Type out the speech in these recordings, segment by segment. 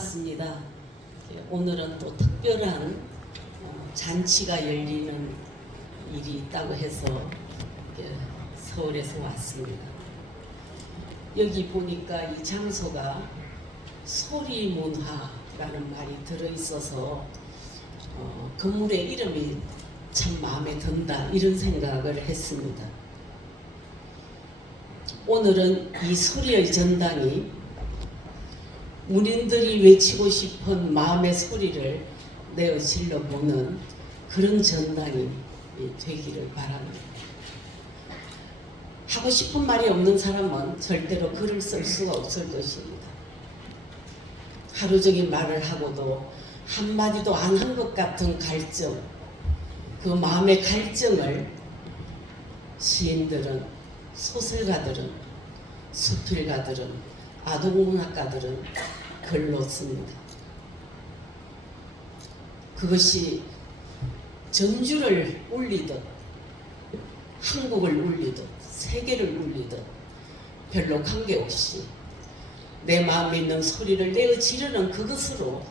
반갑습니다. 오늘은 또 특별한 잔치가 열리는 일이 있다고 해서 서울에서 왔습니다. 여기 보니까 이 장소가 소리문화라는 말이 들어있어서 건물의 이름이 참 마음에 든다 이런 생각을 했습니다. 오늘은 이 소리의 전당이 문인들이 외치고 싶은 마음의 소리를 내어 질러보는 그런 전당이 되기를 바랍니다. 하고 싶은 말이 없는 사람은 절대로 글을 쓸 수가 없을 것입니다. 하루 종일 말을 하고도 한마디도 안 한 것 같은 갈증, 그 마음의 갈증을 시인들은, 소설가들은, 수필가들은, 아동문학가들은 글로 씁니다. 그것이 전주를 울리듯 한국을 울리듯 세계를 울리듯 별로 관계없이 내 마음에 있는 소리를 내어 지르는 그것으로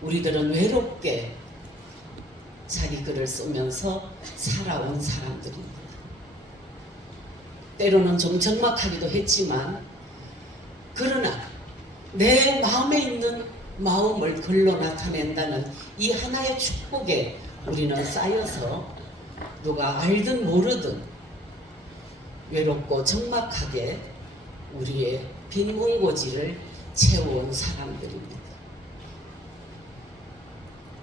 우리들은 외롭게 자기 글을 쓰면서 살아온 사람들입니다. 때로는 좀 적막하기도 했지만 그러나 내 마음에 있는 마음을 글로 나타낸다는 이 하나의 축복에 우리는 쌓여서 누가 알든 모르든 외롭고 적막하게 우리의 빈 문고지를 채워온 사람들입니다.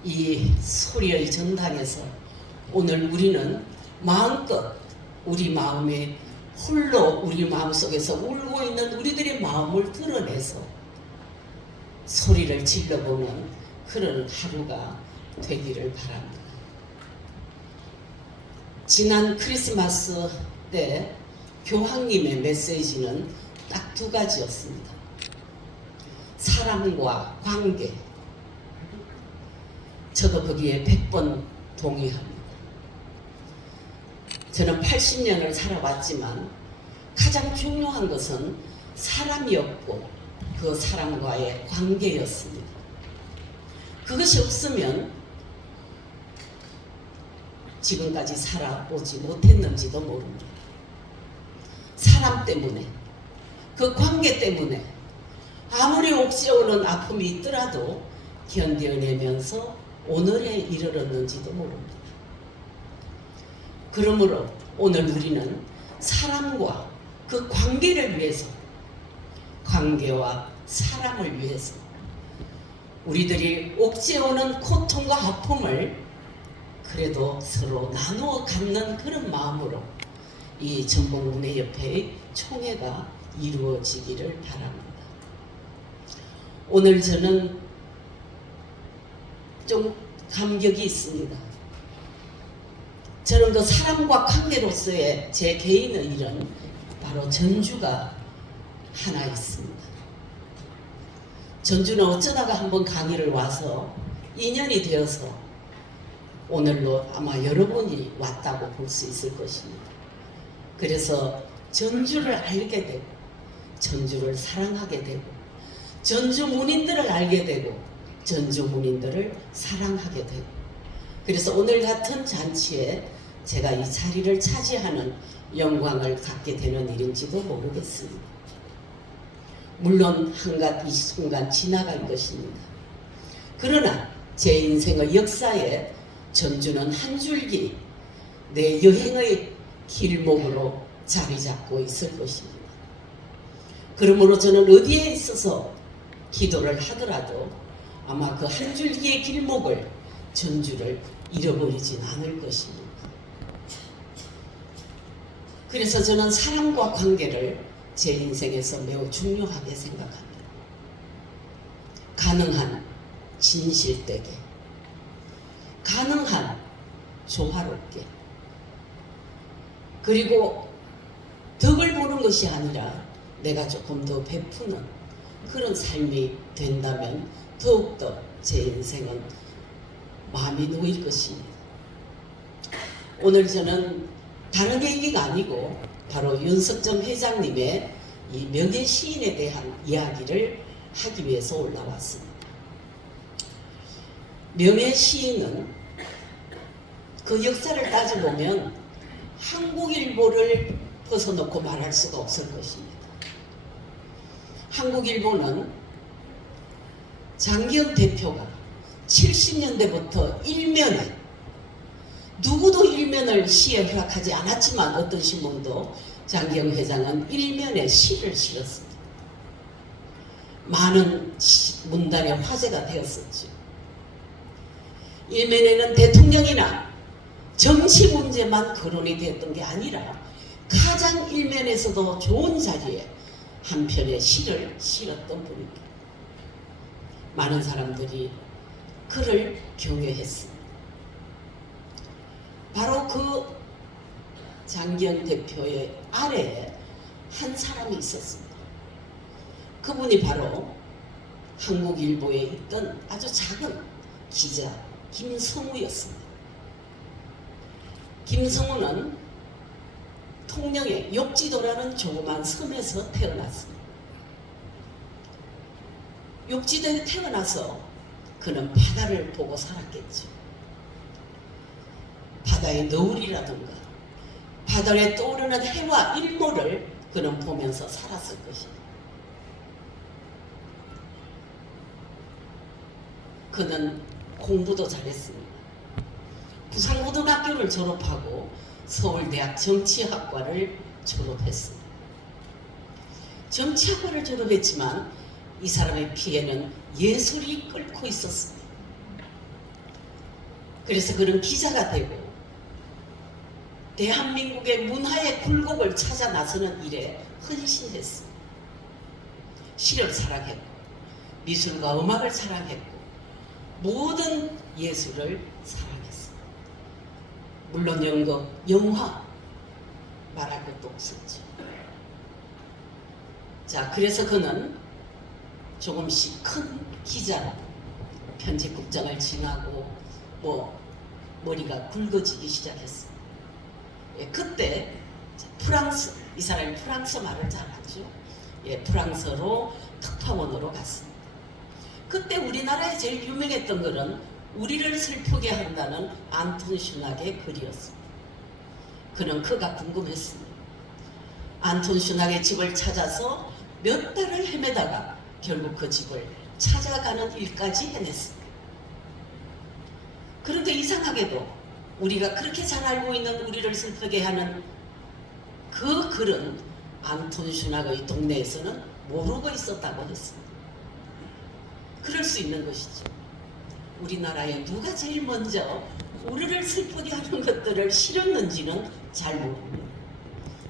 이 소리의 전당에서 오늘 우리는 마음껏 우리 마음에 홀로 우리 마음속에서 울고 있는 우리들의 마음을 드러내서 소리를 질러보는 그런 하루가 되기를 바랍니다. 지난 크리스마스 때 교황님의 메시지는 딱 두 가지였습니다. 사람과 관계. 저도 거기에 100번 동의합니다. 저는 80년을 살아왔지만 가장 중요한 것은 사람이었고 그 사람과의 관계였습니다. 그것이 없으면 지금까지 살아보지 못했는지도 모릅니다. 사람 때문에, 그 관계 때문에 아무리 옥죄오는 아픔이 있더라도 견뎌내면서 오늘에 이르렀는지도 모릅니다. 그러므로 오늘 우리는 사람과 그 관계를 위해서, 관계와 사람을 위해서 우리들이 옥죄오는 고통과 아픔을 그래도 서로 나누어 갖는 그런 마음으로 이 전북문예협회의 총회가 이루어지기를 바랍니다. 오늘 저는 좀 감격이 있습니다. 저는 그 사람과 관계로서의 제 개인의 일은 바로 전주가 하나 있습니다. 전주는 어쩌다가 한번 강의를 와서 인연이 되어서 오늘로 아마 여러분이 왔다고 볼 수 있을 것입니다. 그래서 전주를 알게 되고 전주를 사랑하게 되고 전주 문인들을 알게 되고 전주 문인들을 사랑하게 되고 그래서 오늘 같은 잔치에 제가 이 자리를 차지하는 영광을 갖게 되는 일인지도 모르겠습니다. 물론 한갓 이 순간 지나갈 것입니다. 그러나 제 인생의 역사에 전주는 한 줄기 내 여행의 길목으로 자리 잡고 있을 것입니다. 그러므로 저는 어디에 있어서 기도를 하더라도 아마 그 한 줄기의 길목을 전주를 잃어버리진 않을 것입니다. 그래서 저는 사람과 관계를 제 인생에서 매우 중요하게 생각합니다. 가능한 진실되게, 가능한 조화롭게, 그리고 덕을 보는 것이 아니라 내가 조금 더 베푸는 그런 삶이 된다면 더욱더 제 인생은 마음이 놓일 것입니다. 오늘 저는 다른 얘기가 아니고 바로 윤석정 회장님의 이 명예 시인에 대한 이야기를 하기 위해서 올라왔습니다. 명예 시인은 그 역사를 따져보면 한국일보를 벗어놓고 말할 수가 없을 것입니다. 한국일보는 장기영 대표가 70년대부터 일면에, 누구도 일면을 시에 허락하지 않았지만 어떤 신문도 장기영 회장은 일면에 시를 실었습니다. 많은 문단의 화제가 되었었죠. 일면에는 대통령이나 정치 문제만 거론이 되었던 게 아니라 가장 일면에서도 좋은 자리에 한 편의 시를 실었던 분입니다. 많은 사람들이 그를 경외했습니다. 바로 그 장기영 대표의 아래에 한 사람이 있었습니다. 그분이 바로 한국일보에 있던 아주 작은 기자 김성우였습니다. 김성우는 통영의 욕지도라는 조그만 섬에서 태어났습니다. 욕지도에 태어나서 그는 바다를 보고 살았겠죠. 바다의 너울이라든가 바다에 떠오르는 해와 일몰을 그는 보면서 살았을 것입니다. 그는 공부도 잘했습니다. 부산고등학교를 졸업하고 서울대학 정치학과를 졸업했습니다. 정치학과를 졸업했지만 이 사람의 피에는 예술이 끓고 있었습니다. 그래서 그는 기자가 되고 대한민국의 문화의 굴곡을 찾아 나서는 일에 헌신했습니다. 시를 사랑했고 미술과 음악을 사랑했고 모든 예술을 사랑했습니다. 물론 연극, 영화 말할 것도 없었죠. 자, 그래서 그는 조금씩 큰 기자로 편집국장을 지나고 머리가 굵어지기 시작했습니다. 예, 그때 프랑스, 이 사람이 프랑스 말을 잘하죠. 예, 프랑스로 특파원으로 갔습니다. 그때 우리나라에 제일 유명했던 글은 우리를 슬프게 한다는 안톤 슈낙의 글이었습니다. 그는 그가 궁금했습니다. 안톤 슈낙의 집을 찾아서 몇 달을 헤매다가 결국 그 집을 찾아가는 일까지 해냈습니다. 그런데 이상하게도 우리가 그렇게 잘 알고 있는 우리를 슬프게 하는 그 글은 안톤 슈낙의 동네에서는 모르고 있었다고 했습니다. 그럴 수 있는 것이죠. 우리나라에 누가 제일 먼저 우리를 슬프게 하는 것들을 실었는지는 잘 모릅니다.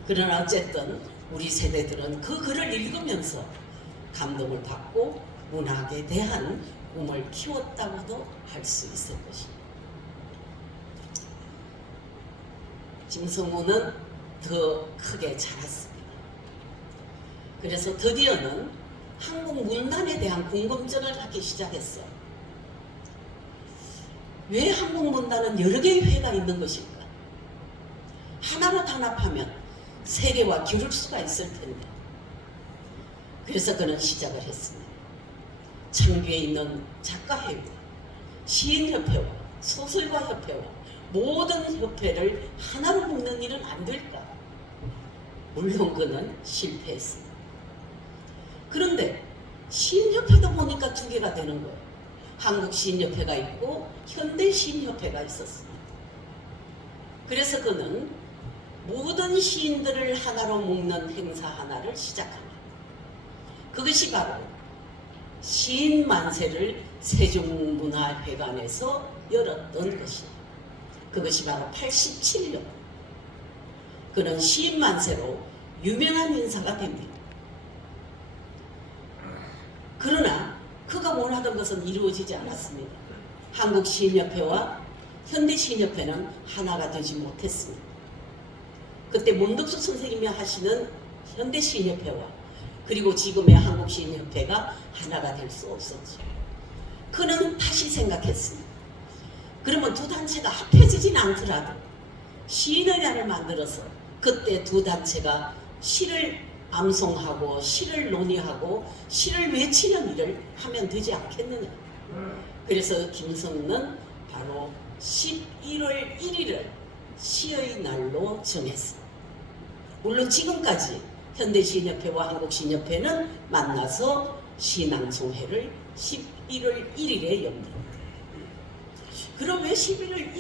그러나 어쨌든 우리 세대들은 그 글을 읽으면서 감동을 받고 문학에 대한 꿈을 키웠다고도 할 수 있을 것입니다. 김성우는 더 크게 자랐습니다. 그래서 드디어는 한국 문단에 대한 궁금증을 갖기 시작했어요. 왜 한국 문단은 여러 개의 회가 있는 것일까? 하나로 단합하면 세계와 겨룰 수가 있을 텐데. 그래서 그는 시작을 했습니다. 창규에 있는 작가회와 시인협회와 소설가협회와 모든 협회를 하나로 묶는 일은 안 될까? 물론 그는 실패했습니다. 그런데 시인협회도 보니까 두 개가 되는 거예요. 한국시인협회가 있고 현대시인협회가 있었습니다. 그래서 그는 모든 시인들을 하나로 묶는 행사 하나를 시작합니다. 그것이 바로 시인만세를 세종문화회관에서 열었던 것입니다. 그것이 바로 87년. 그는 시인만세로 유명한 인사가 됩니다. 그러나 그가 원하던 것은 이루어지지 않았습니다. 한국시인협회와 현대시인협회는 하나가 되지 못했습니다. 그때 문덕수 선생님이 하시는 현대시인협회와 그리고 지금의 한국시인협회가 하나가 될 수 없었죠. 그는 다시 생각했습니다. 그러면 두 단체가 합해지진 않더라도 시인회관을 만들어서 그때 두 단체가 시를 암송하고 시를 논의하고 시를 외치는 일을 하면 되지 않겠느냐. 그래서 김성은 바로 11월 1일을 시의 날로 정했습니다. 물론 지금까지 현대시인협회와 한국시인협회는 만나서 시낭송회를 11월 1일에 엽니다. 그럼 왜 11월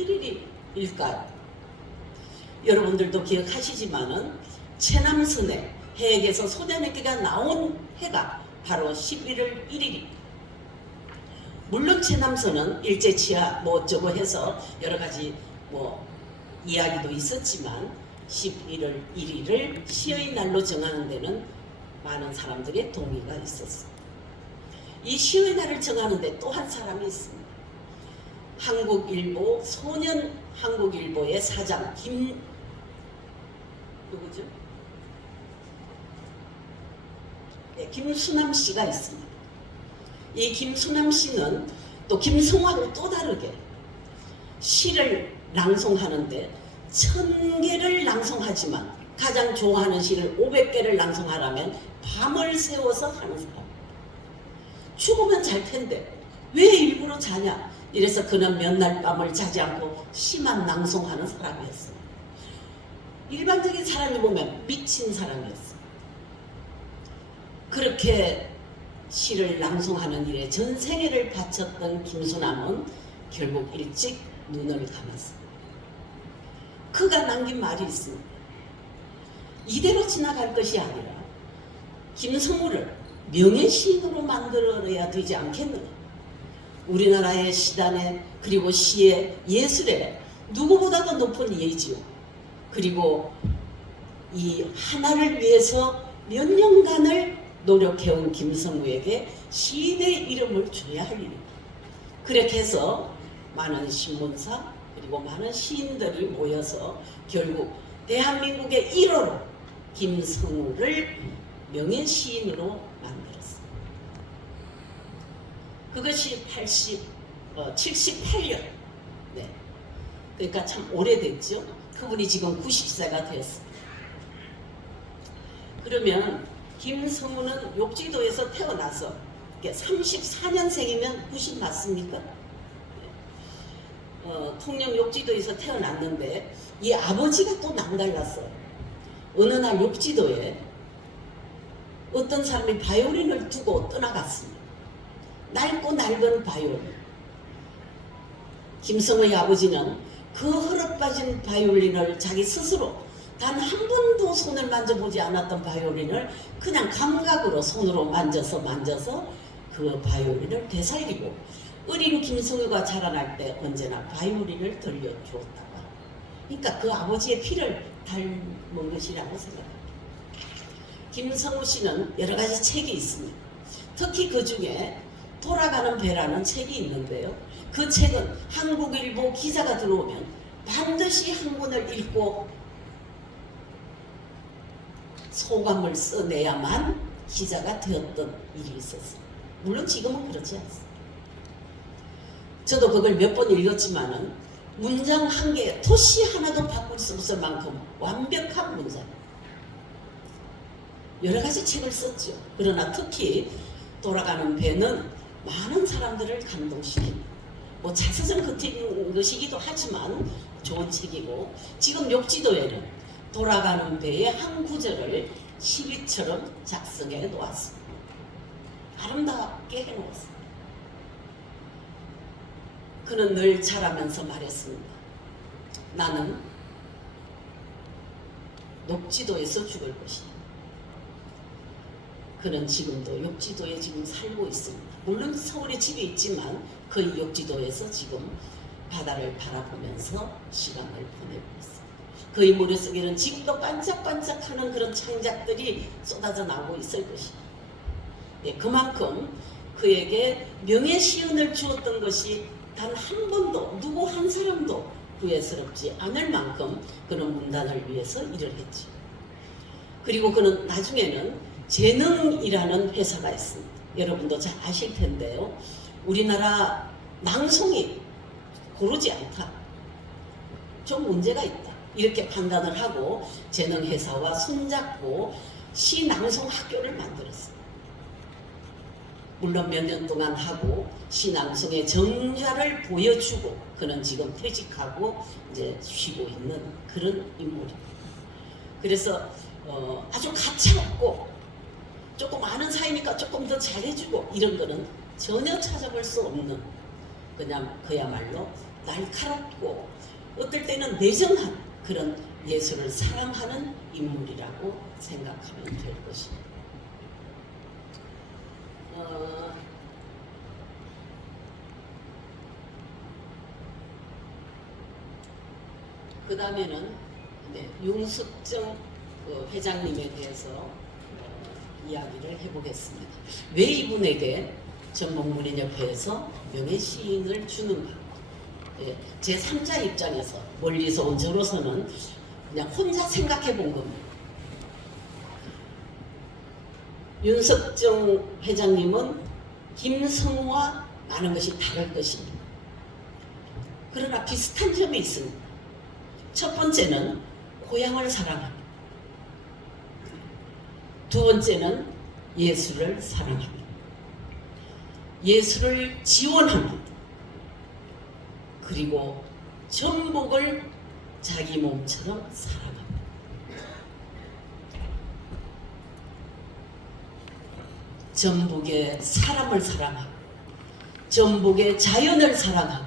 1일일까요? 여러분들도 기억하시지만은 최남선의 해액에서 소대맥기가 나온 해가 바로 11월 1일입니다. 물론 최남선은 일제치하 뭐 어쩌고 해서 여러 가지 뭐 이야기도 있었지만 11월 1일을 시의 날로 정하는 데는 많은 사람들의 동의가 있었습니다. 이 시의 날을 정하는 데 또 한 사람이 있습니다. 한국일보 소년 한국일보의 사장 누구죠? 네, 김수남 씨가 있습니다. 이 김수남 씨는 또 김성하고 또 다르게 시를 낭송하는데 1000개를 낭송하지만 가장 좋아하는 시를 500개를 낭송하라면 밤을 새워서 하는 사람. 죽으면 잘 텐데 왜 일부러 자냐? 이래서 그는 몇 날 밤을 자지 않고 시만 낭송하는 사람이었어요. 일반적인 사람이 보면 미친 사람이었어요. 그렇게 시를 낭송하는 일에 전생애를 바쳤던 김수남은 결국 일찍 눈을 감았습니다. 그가 남긴 말이 있습니다. 이대로 지나갈 것이 아니라 김성우를 명예시인으로 만들어야 되지 않겠느냐. 우리나라의 시단에 그리고 시의 예술에 누구보다도 높은 예지요. 그리고 이 하나를 위해서 몇 년간을 노력해온 김성우에게 시인의 이름을 줘야 할 일입니다. 그렇게 해서 많은 신문사 그리고 많은 시인들이 모여서 결국 대한민국의 1호로 김성우를 명예시인으로 만들었습니다. 그것이 78년. 네. 그러니까 참 오래됐죠. 그분이 지금 90세가 되었습니다. 그러면 김성우는 욕지도에서 태어나서 34년생이면 90 맞습니까? 통영 욕지도에서 태어났는데 이 아버지가 또 남달랐어요. 어느 날 욕지도에 어떤 사람이 바이올린을 두고 떠나갔습니다. 낡고 낡은 바이올린. 김성우의 아버지는 그 허락빠진 바이올린을 자기 스스로 단 한 번도 손을 만져보지 않았던 바이올린을 그냥 감각으로 손으로 만져서 그 바이올린을 되살리고 어린 김성우가 자라날 때 언제나 바이올린을 들려주었다고 합니다. 그러니까 그 아버지의 피를 닮은 것이라고 생각합니다. 김성우 씨는 여러 가지 책이 있습니다. 특히 그 중에 돌아가는 배라는 책이 있는데요. 그 책은 한국일보 기자가 들어오면 반드시 한 권을 읽고 소감을 써내야만 기자가 되었던 일이 있었어요. 물론 지금은 그렇지 않습니다. 저도 그걸 몇 번 읽었지만은 문장 한 개, 토시 하나도 바꿀 수 없을 만큼 완벽한 문장. 여러 가지 책을 썼죠. 그러나 특히 돌아가는 배는 많은 사람들을 감동시킵니다. 뭐 자서전 같은 것이기도 하지만 좋은 책이고 지금 욕지도에는 돌아가는 배의 한 구절을 시비처럼 작성해 놓았습니다. 아름답게 해놓았습니다. 그는 늘 자라면서 말했습니다. 나는 욕지도에서 죽을 것이다. 그는 지금도 욕지도에 지금 살고 있습니다. 물론 서울에 집이 있지만 그 욕지도에서 지금 바다를 바라보면서 시간을 보내고 있습니다. 그의 머릿속에는 지금도 반짝반짝하는 그런 창작들이 쏟아져 나오고 있을 것입니다. 네, 그만큼 그에게 명예시은을 주었던 것이 단 한 번도 누구 한 사람도 후회스럽지 않을 만큼 그는 문단을 위해서 일을 했죠. 그리고 그는 나중에는 재능이라는 회사가 있습니다. 여러분도 잘 아실 텐데요. 우리나라 낭송이 고르지 않다. 좀 문제가 있다. 이렇게 판단을 하고 재능회사와 손잡고 시낭송 학교를 만들었습니다. 물론 몇 년 동안 하고 신앙성의 정좌를 보여주고 그는 지금 퇴직하고 이제 쉬고 있는 그런 인물입니다. 그래서 아주 가차없고 조금 아는 사이니까 조금 더 잘해주고 이런 거는 전혀 찾아볼 수 없는, 그냥 그야말로 날카롭고 어떨 때는 내정한 그런 예수를 사랑하는 인물이라고 생각하면 될 것입니다. 그 다음에는 윤석정 회장님에 대해서 이야기를 해보겠습니다. 왜 이분에게 전북문인협회에서 명예시인을 주는가? 제3자 입장에서 멀리서 온 저로서는 그냥 혼자 생각해 본 겁니다. 윤석정 회장님은 김성우와 많은 것이 다를 것입니다. 그러나 비슷한 점이 있습니다. 첫 번째는 고향을 사랑합니다. 두 번째는 예수를 사랑합니다. 예수를 지원합니다. 그리고 전복을 자기 몸처럼 사랑합니다. 전복의 사람을 사랑하고 전복의 자연을 사랑하고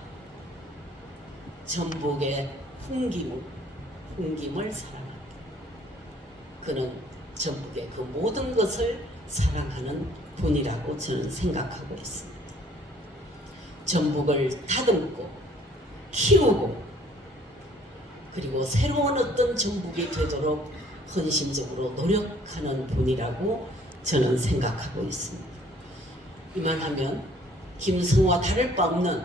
전복의 풍김을 사랑합니다. 그는 전복의 그 모든 것을 사랑하는 분이라고 저는 생각하고 있습니다. 전복을 다듬고 키우고 그리고 새로운 어떤 전복이 되도록 헌신적으로 노력하는 분이라고 저는 생각하고 있습니다. 이만하면 김성우와 다를 바 없는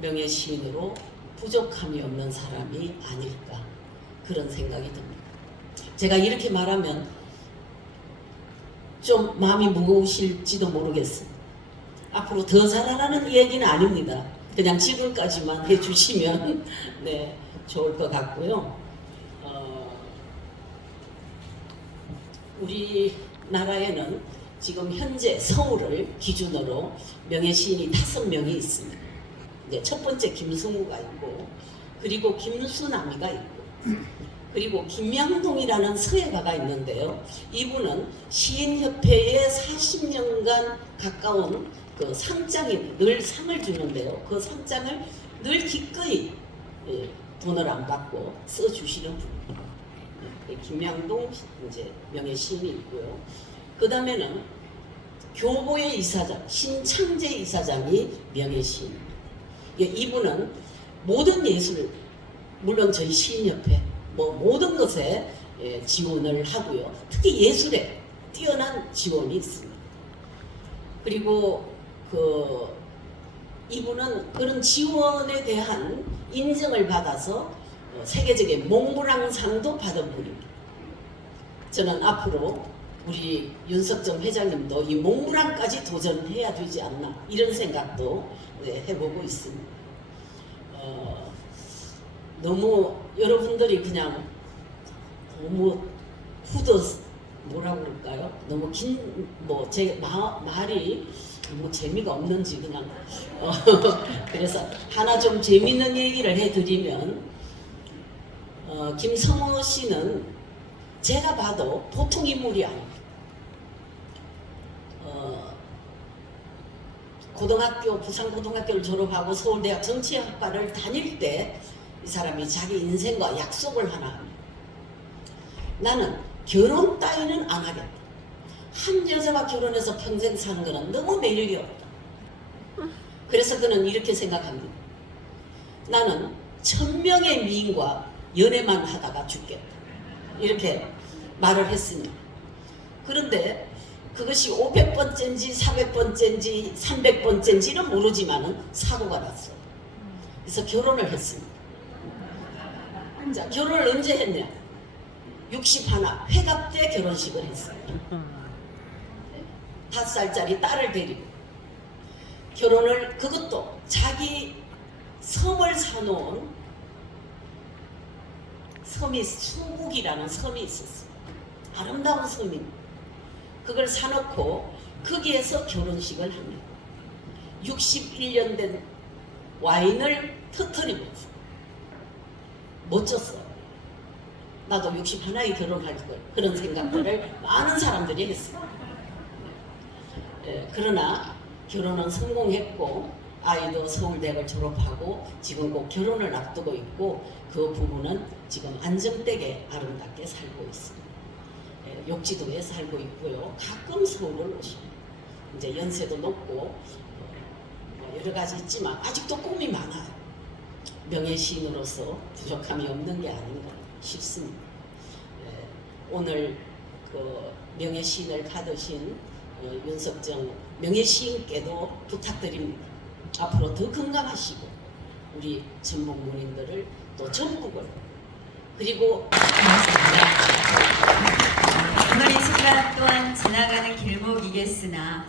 명예시인으로 부족함이 없는 사람이 아닐까 그런 생각이 듭니다. 제가 이렇게 말하면 좀 마음이 무거우실지도 모르겠습니다. 앞으로 더 잘하라는 얘기는 아닙니다. 그냥 지금까지만 해주시면 네, 좋을 것 같고요. 우리나라에는 지금 현재 서울을 기준으로 명예시인이 5명이 있습니다. 이제 첫 번째 김성우가 있고, 그리고 김수남이가 있고, 그리고 김양동이라는 서예가가 있는데요. 이분은 시인협회에 40년간 가까운 그 상장이 늘 상을 주는데요. 그 상장을 늘 기꺼이 돈을 안 받고 써주시는 분입니다. 김양동 이제 명예시인이 있고요. 그 다음에는 교보의 이사장 신창재 이사장이 명예시인입니다. 이분은 모든 예술, 물론 저희 시인협회 모든 것에 지원을 하고요. 특히 예술에 뛰어난 지원이 있습니다. 그리고 이분은 그런 지원에 대한 인정을 받아서 세계적인 몽브랑상도 받은 분입니다. 저는 앞으로 우리 윤석정 회장님도 이 몽브랑까지 도전해야 되지 않나 이런 생각도 해보고 있습니다. 너무 여러분들이 그냥 너무 뭐라고 그럴까요? 너무 제 말이 너무 재미가 없는지 그냥 그래서 하나 좀 재밌는 얘기를 해드리면 김성우 씨는 제가 봐도 보통 인물이 아닙니다. 부산고등학교를 졸업하고 서울대학 정치학과를 다닐 때 이 사람이 자기 인생과 약속을 하나 합니다. 나는 결혼 따위는 안 하겠다. 한 여자가 결혼해서 평생 사는 거는 너무 매력이 없다. 그래서 그는 이렇게 생각합니다. 나는 1000명의 미인과 연애만 하다가 죽겠다. 이렇게 말을 했습니다. 그런데 그것이 500번째인지 400번째인지 300번째인지는 모르지만은 사고가 났어요. 그래서 결혼을 했습니다. 자, 결혼을 언제 했냐? 61 회갑 때 결혼식을 했어요. 5살짜리 딸을 데리고 결혼을, 그것도 자기 섬을 사놓은 섬이 수국이라는 섬이 있었어요. 아름다운 섬입니다. 그걸 사놓고 거기에서 결혼식을 합니다. 61년 된 와인을 터뜨리면서 멋졌어. 나도 61에 결혼할 걸. 그런 생각들을 많은 사람들이 했어. 그러나 결혼은 성공했고 아이도 서울대학을 졸업하고 지금 꼭 결혼을 앞두고 있고 그 부부는 지금 안정되게 아름답게 살고 있습니다. 욕지도에 살고 있고요. 가끔 서울을 오십니다. 이제 연세도 높고 여러 가지 있지만 아직도 꿈이 많아요. 명예시인으로서 부족함이 없는 게 아닌가 싶습니다. 오늘 그 명예시인을 받으신 윤석정 명예시인께도 부탁드립니다. 앞으로 더 건강하시고 우리 전북문인들을 또 전국을 그리고 오늘 이 순간 또한 지나가는 길목이겠으나